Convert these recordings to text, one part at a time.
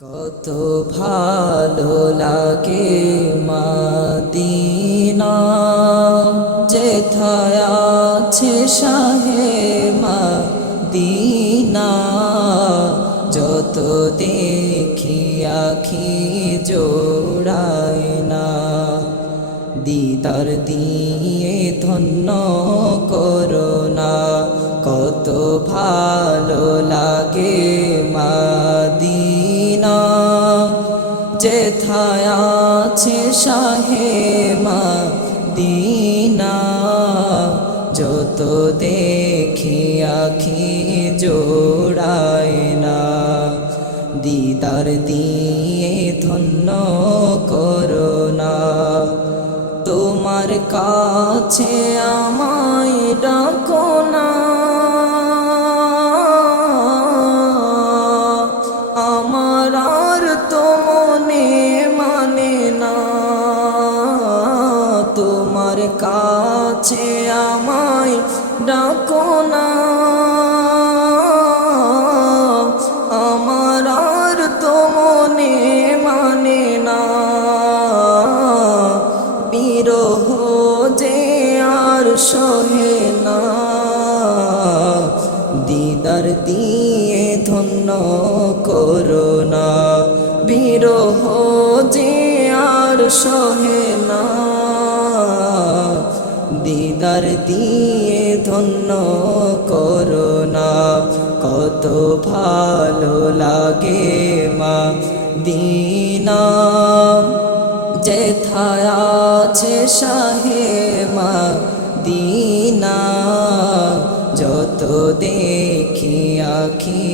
কত ভালো লাগে মদিনা, যেথায় আছে শাহে মদিনা। যত দেখি আখি জোড়ায় না, দিদার দিয়ে ধন্য করোনা। কত ভালো লাগে মদিনা, যেথায় আছে শাহে মদিনা। যত দেখি আখি জোড়ায় না, দিদার দিয়ে ধন্য করোনা। তোমার কাছে আমায় ডাকো না, আমার আর তো মনে মানে না। তোমার কাছে আমায় ডাকো না, আমার আর তো মনে মানে না। বিরহ যে আর সহে না, দিদার দিয়ে ধন্য করোনা। বিরহ যে আর সহে না, দিদার দিয়ে ধন্য করোনা। কত ভালো লাগে মদিনা, যেথায় আছে শাহে মদিনা। যত দেখি আখি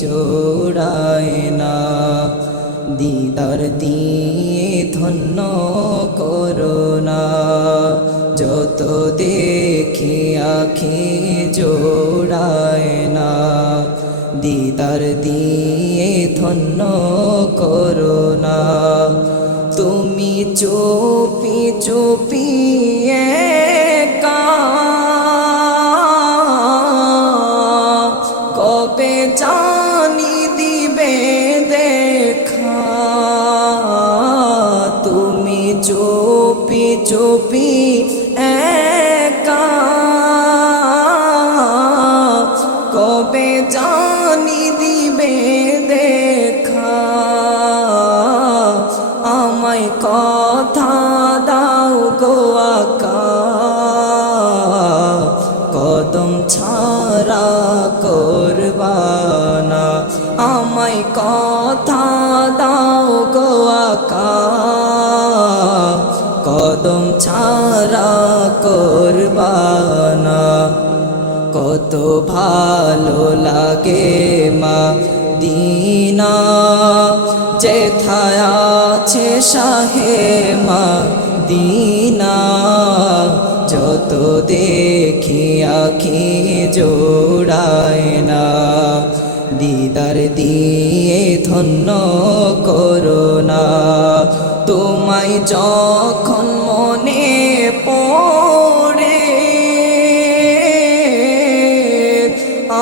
জোড়ায় না, দিদার দিয়ে ধন্য করোনা। যত দেখি আখি জোড়ায় না, দিদার দিয়ে ধন্য করোনা। তুমি চুপি চুপি একা কবে জানি দিবে দেখা। তুমি চুপি চুপি একা কবে জানি দিবে দেখা। আমায় কথা দাও গো আকা, কদম ছাড়া করবানা। আমায় কথা দাও গো আকা, কদম ছাড়া করবানা। কত ভালো লাগে মদিনা, যেথায় আছে শাহে মদিনা। যত দেখি আখি জোড়ায় না, দিদার দিয়ে ধন্য করোনা। তোমায় যখন মনে পড়ে,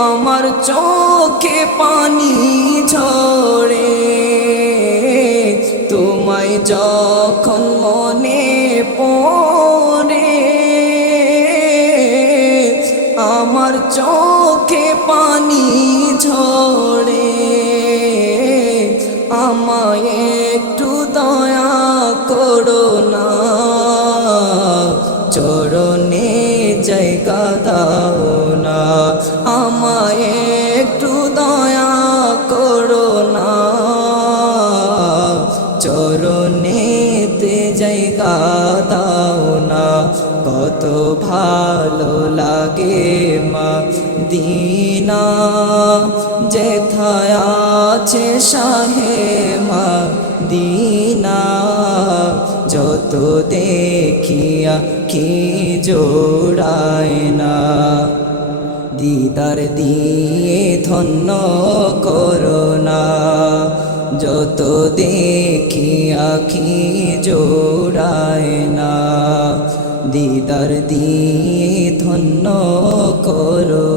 আমার চোখে পানি ঝরে। তোমায় যখন মনে পড়ে, আমার চোখে পানি ঝরে। আমায় একটু দয়া করো না, চরণে জায়গা দাও না। আমায় একটু দয়া করো না, চরণেতে জায়গা দাও না। কত ভালো লাগে মদিনা, যেথায় আছে শাহে মদিনা। যত দেখি আখি জোড়ায় না, দিদার দিয়ে ধন্য করোনা। যত দেখি আখি জোড়ায় না, দিদার দিয়ে ধন্য করো।